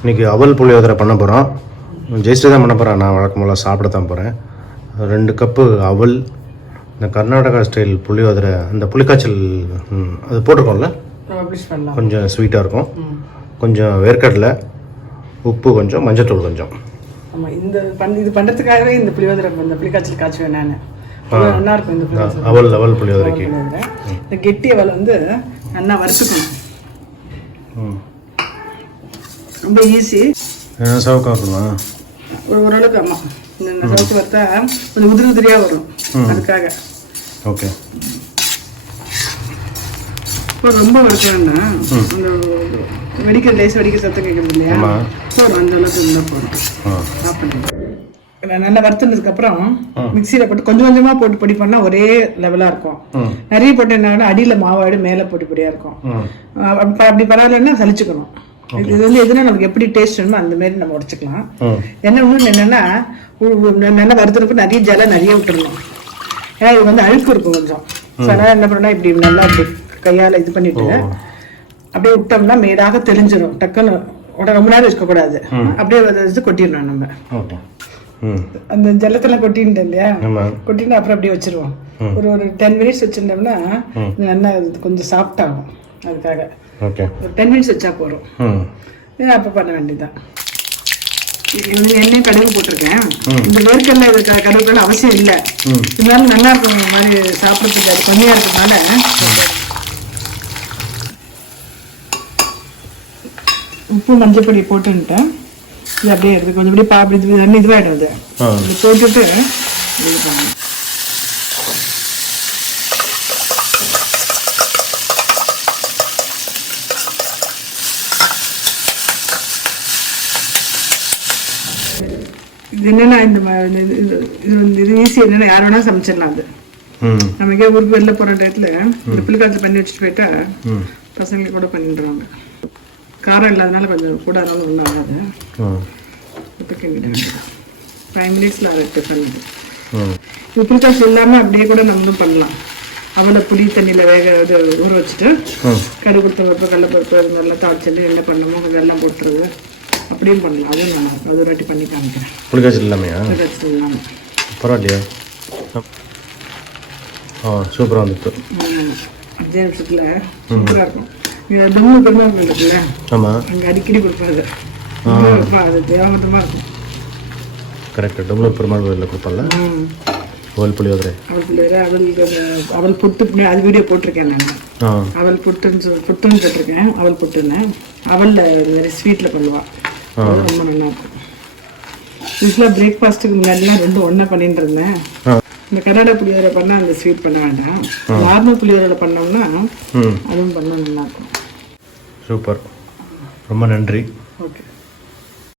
இன்றைக்கி அவல் புளியோதரை பண்ண போகிறோம். ஜெயிஸ்ட்டு தான் பண்ண போகிறேன். நான் வழக்கமெல்லாம் சாப்பிட தான் போகிறேன். 2 கப்பு அவல், இந்த கர்நாடகா ஸ்டைல் புளியோதரை, அந்த புளிக்காய்ச்சல் அது போட்டிருக்கோம்ல, கொஞ்சம் ஸ்வீட்டாக இருக்கும். கொஞ்சம் வேர்க்கடலை, உப்பு கொஞ்சம், மஞ்சத்தூள் கொஞ்சம். ஆமாம், இது பண்ணுறதுக்காகவே இந்த புளியோதரை, இந்த புளிக்காய்ச்சல் காய்ச்சுவேன் நான். நல்லா இருக்கும் இந்த அவல் புளியோதரைக்கு. இந்த கெட்டி அவல் வந்து நல்லா வறுத்துக்கணும். ரொம்ப ஈஸி. சவுக்காக இருக்குமா? ஓரளவுக்கு. ஆமாம், இந்த சவுக்கு வறுத்தா கொஞ்சம் உதிரியாக வரும், அதுக்காக. ஓகே. இப்போ ரொம்ப வறுக்கணும்னா அந்த லேஸ் வெடிக்கிற சத்தம் கேட்குறது இல்லையா, போதும், அந்த அளவுக்கு இருந்தால் போதும். ஆஃப் பண்ணிடுறேன். நல்லா வறுத்துனதுக்கப்புறம் மிக்சியில் போட்டு கொஞ்சம் கொஞ்சமாக போட்டு பொடி பண்ணால் ஒரே லெவலாக இருக்கும். நிறைய போட்டு என்ன அடியில் மாவாடு, மேலே பொடி பொடியாக இருக்கும். அப்படி பரவாயில்லன்னா சலிச்சுக்கணும். இது வந்து எதுனா நமக்கு எப்படி டேஸ்ட் வேணுமோ அந்த மாதிரி நம்ம உடச்சிக்கலாம். என்ன ஒன்று என்னென்னா, நல்லா வறுத்துறப்ப நிறைய ஜலம் நிறைய விட்டுருணும். ஏன்னா இது வந்து அழுக்கு இருக்கும் கொஞ்சம். ஸோ அதனால் என்ன பண்ணணும்னா, இப்படி நல்லா இப்படி கையால் இது பண்ணிட்டு அப்படியே விட்டோம்னா மேடாக தெளிஞ்சிடும். டக்குன்னு ரொம்ப நேரம் இருக்கக்கூடாது. அப்படியே வச்சு கொட்டிடணும் நம்ம. அந்த ஜலத்தெல்லாம் கொட்டிட்டு இல்லையா, கொட்டிட்டு அப்புறம் அப்படியே வச்சிருவோம். ஒரு 10 மினிட்ஸ் வச்சிருந்தோம்னா நல்லா கொஞ்சம் சாஃப்ட் ஆகும். அதுக்காக ஒரு 10 மினிட்ஸ் வச்சா போறோம். அப்போ பண்ண வேண்டியதுதான். எண்ணெய் கடுகு போட்டிருக்கேன். இந்த வேர்க்கடலை கடுகுல அவசியம் இல்லை, இருந்தாலும் நல்லா இருக்கும். இந்த மாதிரி சாப்பிட்றதுக்கு அது கம்மியா இருக்கிறதுனால உப்பு மஞ்சள் பொடி போட்டுன்ட்டேன். இது அப்படியே எடுத்து கொஞ்சம் இப்படி அப்படி இதுவாகிடும். அது போட்டுட்டு இது பண்ணணும். இது என்னன்னா, இது ஈஸி. என்னன்னா யார் வேணா சமைச்சிடலாம். அது நமக்கே ஊருக்கு வெளில போகிற டயத்தில் இந்த புளிக்காய்ச்சல் பண்ணி வச்சுட்டு போயிட்டா பசங்களுக்கு கூட பண்ணிடுவாங்க. காரம் இல்லாதனால கொஞ்சம் கூட இருந்தாலும் ஒன்றும் ஆகாது. இப்போ கிண்டிட வேண்டியது 5 மினிட்ஸில் அதை பண்ணிடு. இது புளிக்காய்ச்சல் இல்லாமல் அப்படியே கூட நம்மளும் பண்ணலாம். அவளை புளி தண்ணியில் ஊற வச்சுட்டு கடுகு கொடுத்த கடலைப்பருப்பு அது மாதிரிலாம் தாளிச்சல் என்ன பண்ணணுமோ கொஞ்சம் எல்லாம் போட்டுருது. அப்படியும் பண்ணலாம். அதுவும் நல்லா இருக்கும். அது ஒரு வாட்டி பண்ணி காமிக்கிறேன். புளிக்காய்ச்சல் இல்லாமையா? புளிக்காய்ச்சல் இல்லாமல் பரவாயில்லையா? சூப்பராக வந்துட்டு 5 நிமிஷத்தில் சூப்பராக இருக்கும். நீங்கள் டொம்மு பெருமாள் இருக்குல்ல, ஆமாம், அங்கே அடிக்கடி கொடுப்பாரு. அது தேவகரமாக இருக்கும். கரெக்டாக டொம்மு பெருமாள் கோயிலில் கொடுப்பால. அவல் புளியோதரை, அவல் புட்டு, அது வீடியோ போட்டிருக்கேன் நான். அவல் புட்டுன்னு போட்டிருக்கேன். அவல் புட்டுன்னு அவலில் ஸ்வீட்டில் பண்ணுவாள். அது ரொம்ப நல்லா இருக்கும். யூஸ்வலாக பிரேக்ஃபாஸ்ட்டுக்கு முன்னாடிலாம் 2 ஒன்றா பண்ணிட்டு இருந்தேன். இந்த கர்நாடகா புளியோதரை பண்ணால் அந்த ஸ்வீட் பண்ண வேண்டாம். நார்மல் புளியோதரை பண்ணோம்னா அதுவும் பண்ணால் நல்லாயிருக்கும். சூப்பர், ரொம்ப நன்றி. ஓகே.